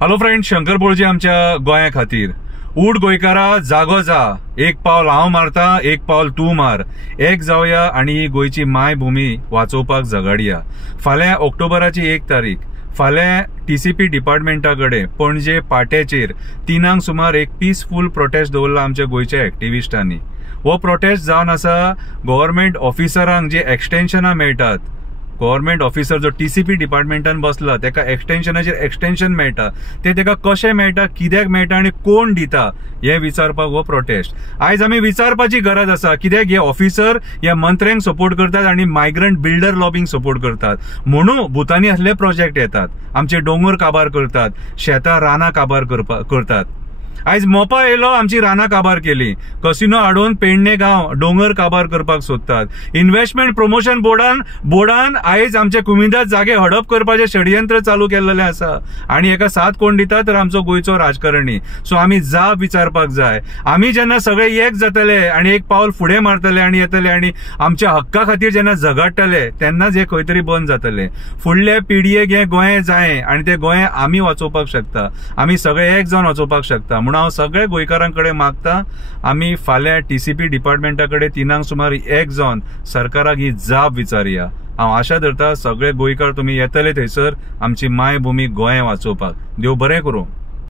Hello friend, Shankar बोळजे आमच्या गोंया खातीर. उठ गोंयकारा, जागो जा. एक पावल हांव मारता, एक पावल तूं मार. एक जावया आणि गोंयची मायभूमी वाचोवपाक झगडया. फाल्यां ऑक्टोबराची 1 तारीख. फाल्यां टीसीपी डिपार्टमेंटा कडेन पणजे पाट्याचेर 3 सुमार एक पीसफूल प्रोटेस्ट दवरला आमच्या गोंयच्या एक्टिविस्टांनी. हो प्रोटेस्ट जावन आसा गव्हर्नमेंट ऑफिसरांक जे एक्सटेन्शनां मेळटात. गव्हर्नमेंट ऑफिसर जो टीसीपी डिपार्टमेंटान बसला तेका एक्सटेन्शनाचेर एक्सटेन्शन मेळटा ते तेका कशें मेळटा, कित्याक मेळटा आणि कोण दिता हे विचारपाक हो प्रोटेस्ट. आयज आमी विचारपाची गरज आसा कित्याक हे ऑफिसर ह्या मंत्र्यांक सपोर्ट करतात आणि मायग्रंट बिल्डर लॉबिंग सपोर्ट करतात. म्हणून भुतानी असले प्रोजेक्ट येतात, आमचे दोंगर काबार करतात, शेतां रानां काबार करतात. आयज मोपा येयलो, आमची रानां काबार केली. कसिनो हाडून पेडणे गांव दोंगर काबार करपाक सोदतात. इन्व्हेस्टमेंट प्रमोशन बोर्डान आयज आमचे कुमिदाद जागे हडप करपाचे षडयंत्र चालू केल्लेले आसा आणि हेका साथ कोण दिता तर आमचो गोंयचो राजकारणी. सो आमी जाप विचारपाक जाय. आमी जेन्ना सगळे एक जातले आणि एक पावल फुडें मारतले आणि येतले आणि आमच्या हक्का खातीर जेन्ना झगडटले तेन्नाच हे खंय तरी बंद जातले. फुडल्या पिढयेक हे गोंय जाय आणि ते गोंय आमी वाचोवपाक शकता. आमी सगळे एक जावन वाचोवपाक शकता. म्हणून हांव सगळे गोंयकारांकडे मागता, आमी फाल्यां टीसीपी डिपार्टमेंटा कडेन 3 सुमार एक जावन सरकाराक ही जाप विचारया. हांव आशा धरता सगळे गोंयकार तुमी येतले थंयसर आमची मायभूमी गोंय वाचोवपाक. देव बरें करूं.